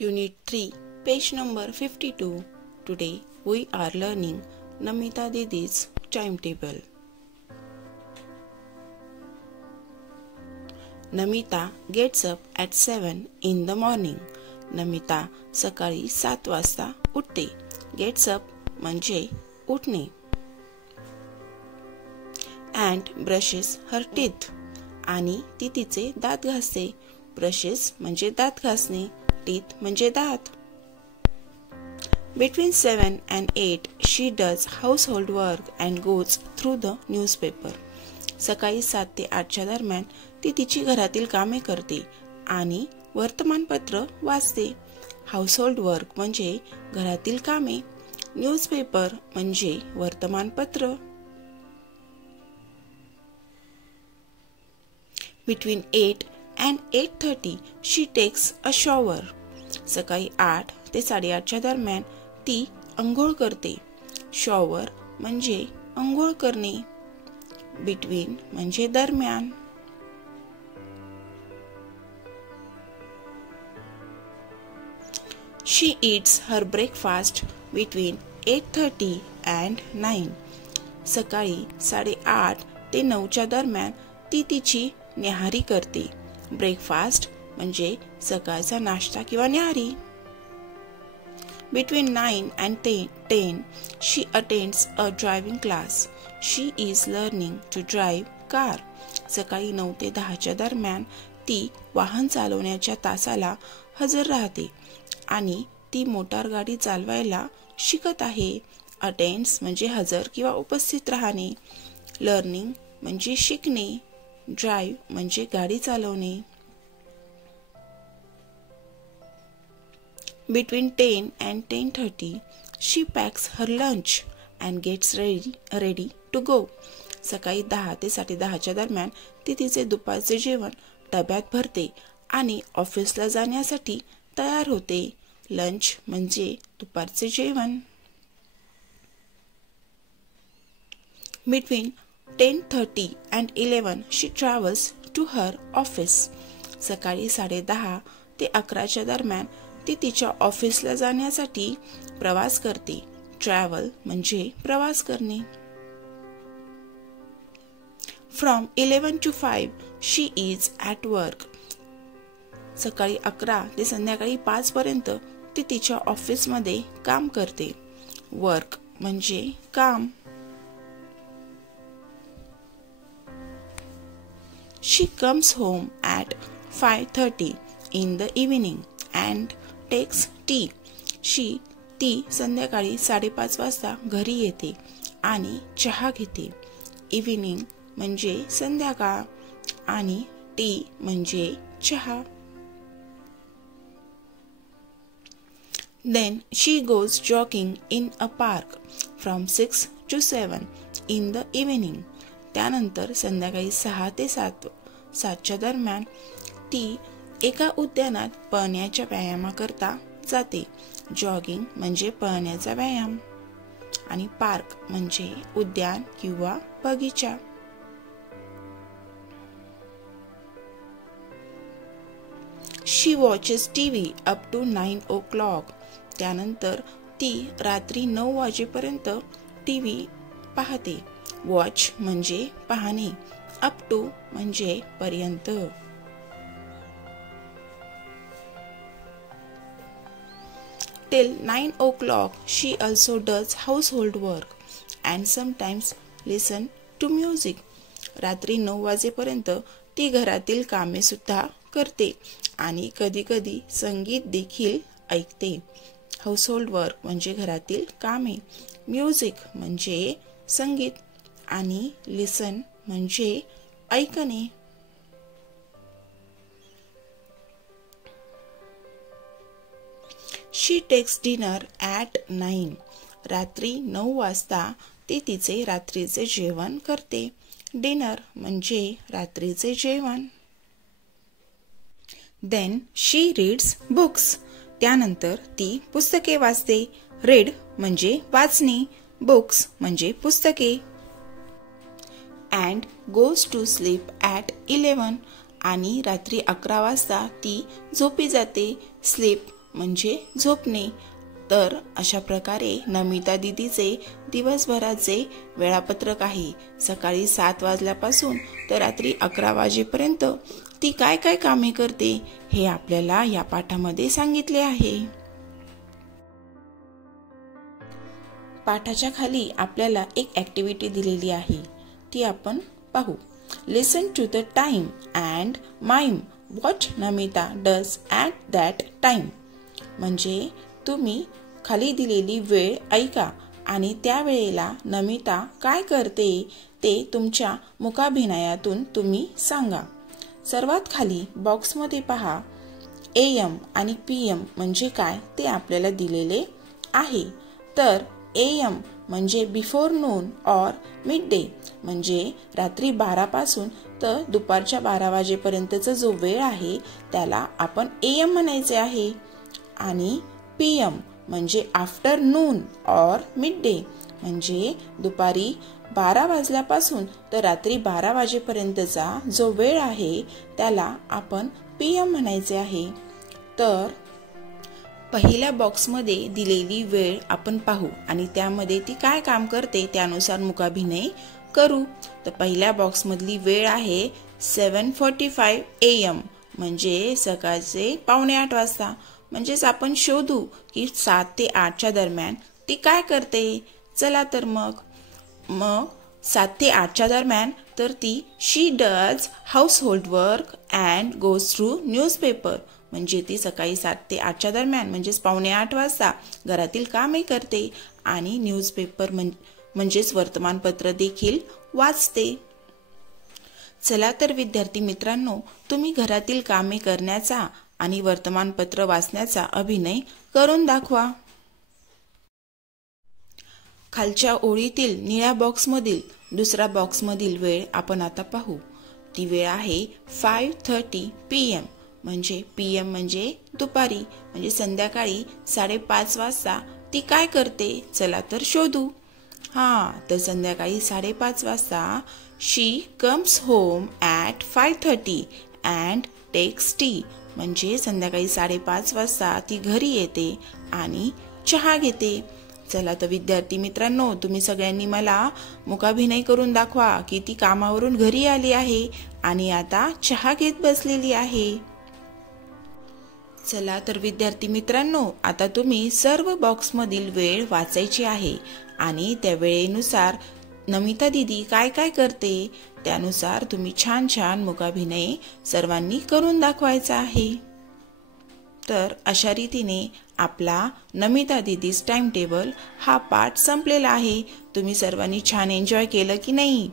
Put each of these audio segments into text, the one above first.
Unit 3, page number 52. Today we are learning Namita Didi's timetable. Namita gets up at 7 in the morning. Namita सकाळी 7 वाजता उठते. Gets up म्हणजे उठणे. And brushes her teeth. आणि ती तिचे दात घासते. Brushes म्हणजे दात घासणे. Teeth म्हणजे दात. Between 7 and 8 she does household work and goes through the newspaper. सकाळी 7 ते 8 च्या दरम्यान ती तिची घरातील कामे करते आणि वर्तमानपत्र वाचते. हाऊसहोल्ड वर्क म्हणजे घरातील कामे. न्यूजपेपर म्हणजे वर्तमानपत्र. Between 8 and 8:30 she takes a shower. सकाळी 8 ते 8:30 च्या दरम्यान ती अंघोळ करते. शॉवर म्हणजे अंघोळ करणे. बिटवीन म्हणजे दरम्यान. She eats her breakfast between 8:30 and 9. सकाळी 8:30 ते 9 च्या दरम्यान ती तिची न्याहारी करते. ब्रेकफास्ट म्हणजे सकाळचा नाश्ता किंवा न्याहारी. Between 9 and 10 she attends a driving class. She is learning to drive car. सकाळी 9 ते 10 च्या दरम्यान ती वाहन चालवण्याच्या तासाला हजर राहते आणि ती मोटारगाडी चालवायला शिकत आहे. अटेंड्स म्हणजे हजर किंवा उपस्थित राहणे. लर्निंग म्हणजे शिकणे. ड्राईव्ह म्हणजे गाडी चालवणे. Between 10 and 10:30 she packs her lunch and gets ready to go. सकाळी 10 ते 10:30 च्या दरम्यान ती तिचे दुपारचे जेवण डब्यात भरते आणि ऑफिसला जाण्यासाठी तयार होते. लंच म्हणजे दुपारचे जेवण. Between 10:30 and 11 she travels to her office. सकाळी 10:30 ते 11 च्या दरम्यान ती तिच्या ऑफिसला जाण्यासाठी प्रवास करते. ट्रॅव्हल म्हणजे प्रवास करणे. From 11 to 5 she is at work. सकाळी 11 ते संध्याकाळी 5 पर्यंत ती तिच्या ऑफिसमध्ये काम करते. वर्क म्हणजे काम. She comes home at 5:30 in the evening and takes tea. ती संध्याकाळी 5:30 वाजता घरी येते आणि चहा घेते. इव्हिनिंग म्हणजे संध्याकाळ आणि टी म्हणजे चहा. Then she goes jogging in a park from 6 to 7 in the evening. त्यानंतर संध्याकाळी 6 ते 7 च्या दरम्यान ती एका उद्यानात पळण्याच्या व्यायामाकरता जाते. जॉगिंग म्हणजे पळण्याचा व्यायाम आणि पार्क म्हणजे उद्यान किंवा बगीचा. She watches TV up to 9 o'clock. त्यानंतर ती रात्री 9 वाजेपर्यंत टीव्ही पाहते. वॉच म्हणजे पाहणे. अप टू म्हणजे पर्यंत. Till 9 o'clock she also does household work and sometimes listen to music. रात्री 9 वाजेपर्यंत ती घरातील कामे सुद्धा करते आणि कधी-कधी संगीत देखील ऐकते. हाऊसहोल्ड वर्क म्हणजे घरातील कामे. म्युझिक म्हणजे संगीत आणि लिसन म्हणजे ऐकणे. She takes dinner at 9. रात्री 9 वाजता ती तिचे रात्रीचे जेवण करते. डिनर म्हणजे रात्रीचे जेवण. Then she reads books. त्यानंतर ती पुस्तके वाचते. रीड म्हणजे वाचणे. बुक्स म्हणजे पुस्तके. And goes to sleep at 11. आणि रात्री 11 वाजता ती झोपी जाते. स्लीप म्हणजे झोपणे. तर अशा प्रकारे नमिता दीदीचे दिवसभराचे वेळापत्रक आहे. सकाळी 7 वाजल्यापासून तर रात्री 11 वाजेपर्यंत ती काय काय कामे करते हे आपल्याला या पाठामध्ये सांगितले आहे. पाठाच्या खाली आपल्याला एक ॲक्टिव्हिटी दिलेली आहे, ती आपण पाहू. Listen to the time and mime what Namita does at that time. म्हणजे तुम्ही खाली दिलेली वेळ ऐका आणि त्या वेळेला नमिता काय करते ते तुमच्या मुकाभिनयातून तुम्ही सांगा. सर्वात खाली बॉक्समध्ये पहा, AM आणि PM म्हणजे काय ते आपल्याला दिलेले आहे. तर AM म्हणजे before Noon or mid day, म्हणजे रात्री 12 पासून तर दुपारच्या 12 वाजेपर्यंतचा जो वेळ आहे त्याला आपण AM म्हणायचे आहे. आणि PM म्हणजे आफ्टरनून ऑर मिड डे, म्हणजे दुपारी 12 वाजल्यापासून तर रात्री 12 वाजेपर्यंतचा जो वेळ आहे त्याला आपण PM म्हणायचे आहे. तर पहिल्या बॉक्समध्ये दिलेली वेळ आपण पाहू आणि त्यामध्ये ती काय काम करते त्यानुसार मुकाभिनय करू. तर पहिल्या बॉक्समधली वेळ आहे 7:45 AM, म्हणजे सकाळचे 7:45 वाजता. म्हणजेच आपण शोधू की 7 ते 8च्या दरम्यान ती काय करते. चला तर मग 7 ते 8च्या दरम्यान तर ती she does household work and goes through newspaper, म्हणजे ती सकाळी 7 ते 8च्या दरम्यान म्हणजेच 7:45 वाजता घरातील कामे करते आणि न्यूजपेपर म्हणजेच वर्तमानपत्र देखील वाचते. चला तर विद्यार्थी मित्रांनो, तुम्ही घरातील कामे करण्याचा आणि वर्तमानपत्र वाचण्याचा अभिनय करून दाखवा. खालच्या ओळीतील निळ्या बॉक्समधील दुसरा बॉक्समधील वेळ आपण आता पाहू. ती वेळ आहे 5:30 PM, म्हणजे PM म्हणजे दुपारी, म्हणजे संध्याकाळी 5:30 वाजता ती काय करते. चला तर शोधू. तर संध्याकाळी 5:30 वाजता she comes home at 5:30 and takes tea, म्हणजे संध्याकाळी 5:30 वाजता ती घरी येते आणि चहा घेते. चला तर विद्यार्थी मित्रांनो, तुम्ही सगळ्यांनी मला मुकाभिनय करून दाखवा की ती कामावरून घरी आली आहे आणि आता चहा घेत बसलेली आहे. चला तर विद्यार्थी मित्रांनो, आता तुम्ही सर्व बॉक्समधील वेळ वाचायची आहे आणि त्या वेळेनुसार नमिता दीदी काय काय करते त्यानुसार तुम्ही छान छान मुकाभिनय सर्वांनी करून दाखवायचा आहे. तर अशा रीतीने आपला नमिता दीदीज टाइम टेबल हा पाठ संपलेला आहे. तुम्ही सर्वांनी छान एन्जॉय केलं की नाही?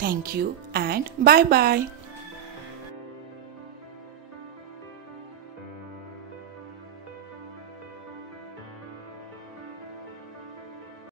Thank you and bye bye.